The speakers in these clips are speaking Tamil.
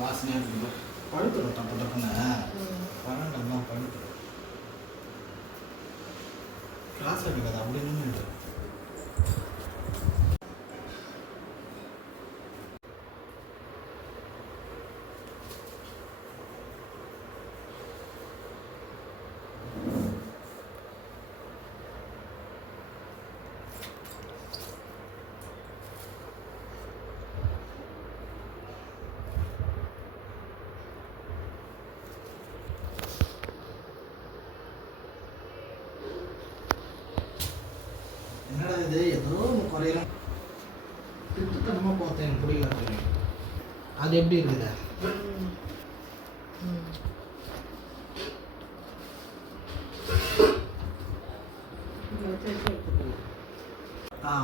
வாசனையாக இருக்குது. பழுத்துடும் டப்பு டப்புன்னு பழங்கள்லாம் பழுத்துடும். கிளாஸ் எடுக்காது அப்படி நின்று. என்னடா இது ஏதோ ஒன்று குறையில திருத்தனமாக பார்த்தேன் எனக்கு பிடிக்கல. அது எப்படி இருக்குது?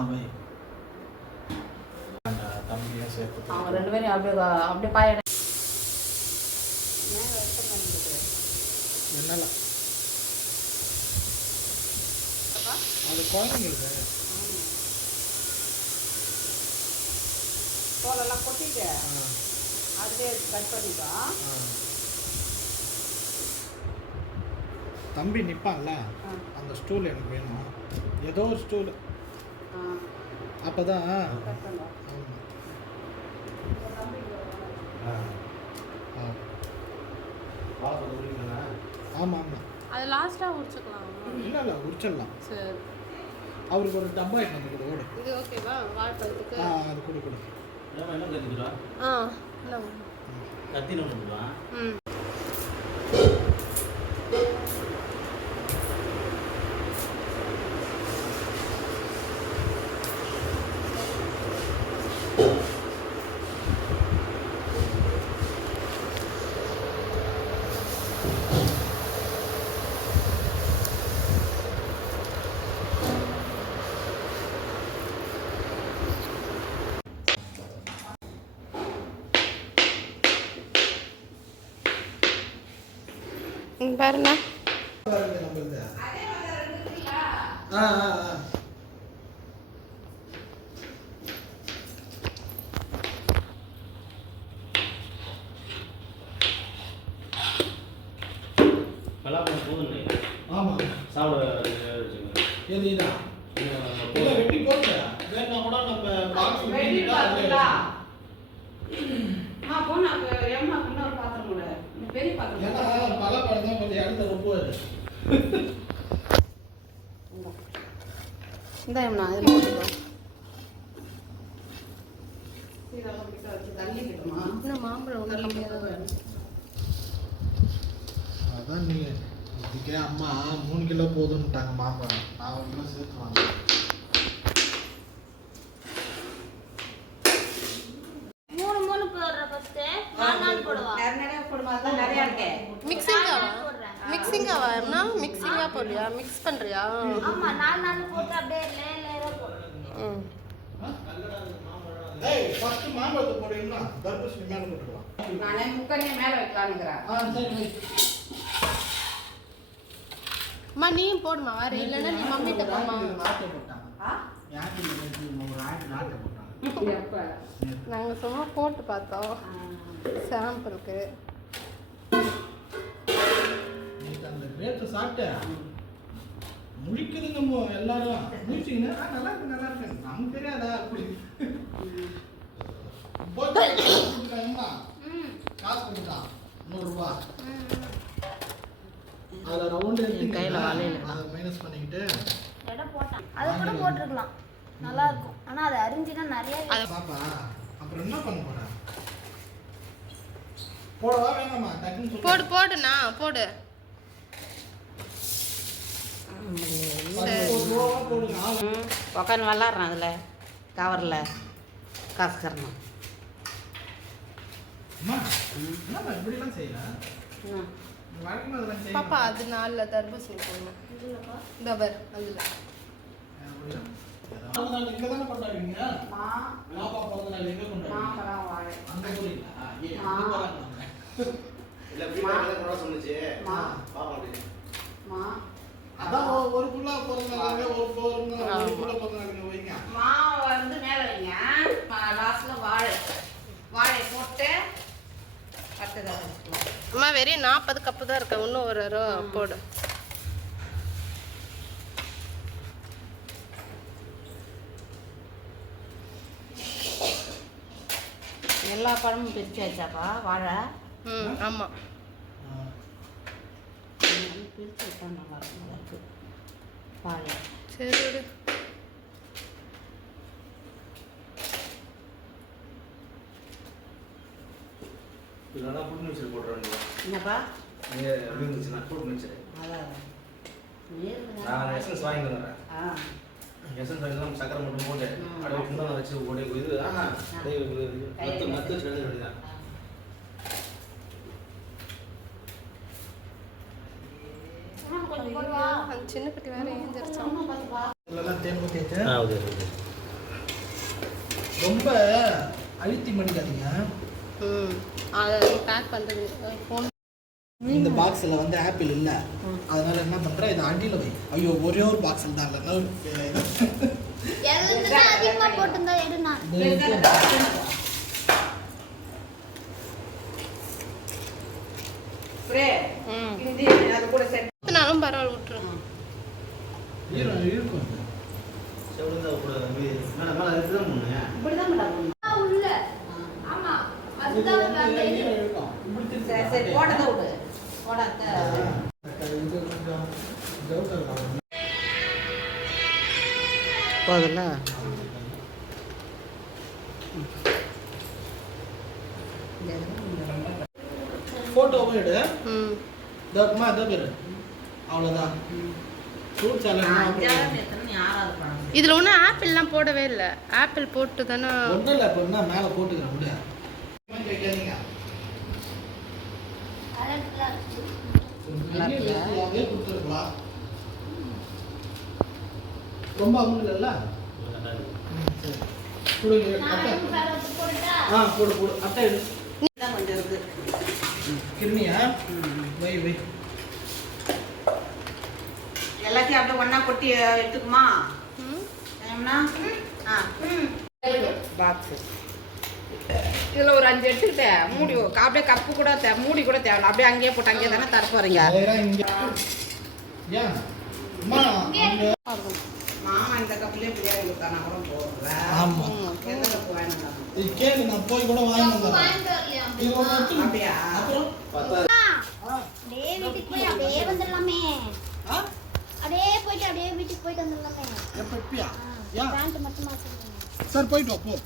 வை தம்பியாக சேர்த்து அவங்க 2 பேரும் அப்படியே பாய என்னல அது குழந்தைங்களுக்கு தோலெல்லாம் கொட்டிட்டு அதுலேயே கட் பண்ணிக்கோ. தம்பி நிற்பான்ல அந்த ஸ்டூல் எனக்கு வேணும், ஏதோ ஒரு ஸ்டூல். அப்போ தான் ஆமாம் ஆமாம் அது லாஸ்ட்டாக உரிச்சுக்கலாம். இல்லை இல்லை உரிச்சிடலாம். சரி, அவருக்கு ஒரு டப்பா வந்து கொடு. ஓடு இது ஓகேவா? வாழைப்பழத்துக்கு அது கொடு கொடு. என்ன கத்திக்கிறா? இல்லை கத்தி நோண்டுவா. பாருண்ணா பலாப்பழம் போதும். ஆமாம் சாப்பிட எது இதா இல்லை வெட்டி போட்டு வேணா கூட நம்ம பாக்ஸ் பெரிய பாத்திரம் ஏன்னா பழப்பழம் தான் கொஞ்சம் இடத்த ரொம்புவாரு. இந்த இதில் போட்டுக்கோ. இன்னும் மாம்பழம் அதான் நீங்கள் இதுக்கே அம்மா 3 கிலோ போதுன்னுட்டாங்க மாம்பழம். நான் 1 கிலோ சேர்த்து வாங்க. மிக்சிங்காவா? என்ன மிக்சிங்கா போடுறியா? மிக்ஸ் பண்ணுறியா? ஆமா, 4 போட்டு அப்படியே லேயரா போடு. ஏய் ஃபர்ஸ்ட் மாம்பழத்தை போடுவீங்களா? தர்பூசணி மேலே போட்டுக்கலாம். நானே முக்கனே மேலே வைக்கலாம்ங்கறேன். சரி. அம்மா நீயும் போடுமா, வேறு இல்லைன்னா நீ மம்மிட்ட போமா. நாட்டை போட்டாங்க. யாருக்கு ஒரு ஆட்டு நாட்டை போட்டாங்க. நாங்கள் சும்மா போட்டு பார்த்தோம் சாம்பிளுக்கு. அந்த ரேட்டு சாப்பிட்டேன் முடிக்குதுங்க எல்லாரும். முடிச்சிங்கன்னா நல்லா இருக்கு நல்லா இருக்கு. நமக்கு தெரியாதா அப்படி காசு கொடுத்தான் 100 ரூபாய். அதில் ரவுண்டு கையில் வளையல அதை மைனஸ் பண்ணிக்கிட்டு எடை போட்டான். அது கூட போட்டுருக்கலாம், நல்லா இருக்கும். ஆனால் அது அரிஞ்சினா நிறைய பாப்பா. அப்புறம் என்ன பண்ண போற? போடவா வேணாமா? டக்குன்னு போடு போடுண்ணா போடு. உக்காந்து விளாட்றான் அதில் கவரில் காசு கரணும். இப்படிலாம் செய்யலாம் பாப்பா. அது 4 தர்பூசணி போடணும். இந்த பர் அதில் இங்க தானே கொண்டாடுவீங்க? பாப்பா பிறந்த நாள் எங்க கொண்டாடுவீங்க? அங்க போறீங்களா? இல்ல வீட்ல கூட சொன்னுச்சு. பாப்பா அதான் ஒரு புள்ள பிறந்த நாள் ஒரு புள்ள பிறந்த நாள் வைங்க. மாவை வந்து மேலே வைங்க. லாஸ்ட்டில் வாழை போட்டு அடுத்ததாக வச்சுக்கலாம். அம்மா வெறும் 40 கப்பு தான் இருக்கு, இன்னும் ஒரு போடு. எல்லா பழமும் பிரிச்சாச்சாப்பா வாழை? ஆமாம். பிரித்து விட்டா நல்லா இருக்கு வாழை. சரி விடு. இதெல்லாம் புட்டு மிக்சர் போட்டுருவாங்க. என்னப்பா? நீங்கள் எப்படி இருந்துச்சுன்னா புட்டு மிக்சர் அதான் நான் எசன்ஸ் வாங்கி வந்துடுறேன். எசன்ஸ் வாங்கி தான் சக்கரை மட்டும் போட்டு அப்படியே குண்டான வச்சு அப்படியே இது அப்படியே மத்து வச்சு எழுத வேண்டியதான். அந்த சின்ன குட்டி வேற ஏஞ்சிருச்சான். இதெல்லாம் தேன் ஊற்றி வச்சு ஓகே ரொம்ப அழுத்தி மடிக்காதீங்க. அதை பேக் பண்ணுறது ஃபோன். இந்த பாக்ஸில் வந்து ஆப்பிள் இல்லை, அதனால என்ன பண்ணுறேன், இதை அடியில் வை. ஐயோ ஒரே ஒரு பாக்ஸில் தான் இல்லைன்னா அதிகமாக போட்டுருந்தா எடுனா. அது கூட செட் நானும் பரவாயில்ல விட்டுருங்க. இருக்கும் செவலுந்தா கூட மேலே மேலே இருக்குதான் முன்னே இப்படிதான் மேடம் உள்ள ஆமா அதுதான் இருக்கும். சரி சரி போட்டதை விடு போடாத. இது கொஞ்சம் டவுட்டாக இருக்கும். போதும்ல ஃபோட்டோவும் எடு. ம். இதம்மா இதோ பேர் அவ்வளோதான். ஃப்ரூட் சாலட் இதில் ஒன்றும் ஆப்பிள்லாம் போடவே இல்லை. ஆப்பிள் போட்டு தானே. ஒன்றும் இல்லை, இப்போ என்ன மேலே போட்டுக்கிறேன் விடு. வைக்காதீங்க. கொடுத்துருக்கலாம். ரொம்ப அவங்க இல்லைல்ல. சரி கொடுங்க. அட்டை போடு போடு. அட்டை எடு. கொஞ்சம் இருக்கு கிருமியா வை வை. எல்லாத்தையும் அப்படியே ஒண்ணா கொட்டி எடுத்துக்குமா? பாக்ஸ் இதில் ஒரு 5 எடுத்துக்கிட்டேன். மூடி அப்படியே கப்பு கூட மூடி கூட தேவை. அப்படியே அங்கேயே போட்டு அங்கேயே தானே தர போறீங்க. ஏன் அம்மா மாமா இந்த கப்புலேயே பிரியாணி கொடுத்தானா கூட போடுறேன். ஆமாம் எந்த கப்பு வேணும்? இது கேளு, நான் போய் கூட வாங்கி வந்துடுறேன். இது ஒன்று எடுத்து அப்படியா? அப்புறம் அப்படியே வீட்டுக்கு போய் அப்படியே வந்துடலாமே. ஆ அப்படியே போயிட்டு அப்படியே வீட்டுக்கு போயிட்டு வந்துடலாமே. எப்போ இப்பயா? ஏன் பேண்ட் மட்டும் மாற்றிருக்கேன். சார் போயிட்டு வா போ.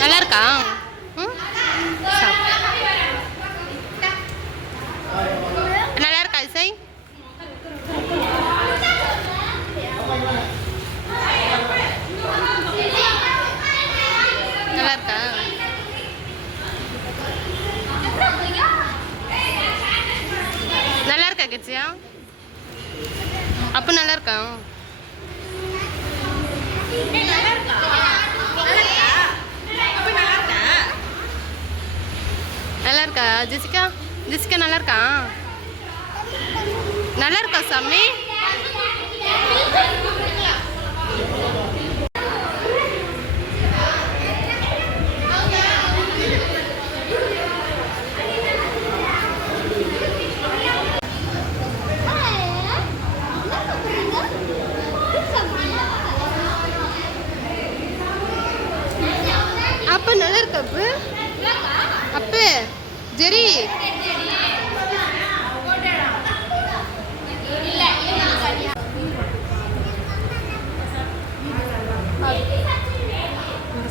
நல்லா இருக்கா? நல்லா இருக்கா இசை? நல்லா இருக்கா? நல்லா இருக்கா கிட்சியா? அப்போ நல்லா இருக்கா? நல்லா இருக்கா ஜெசிகா? ஜெசிகா நல்லா இருக்கா? நல்லா இருக்கா சாமி? அப்ப நல்லா இருக்கா? அப்ப ஜெரி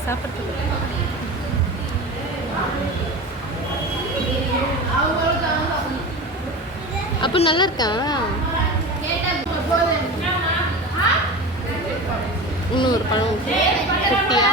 சாப்பிட்டு அப்ப நல்லா இருக்கா? இன்னும் ஒரு பழம் குட்டியா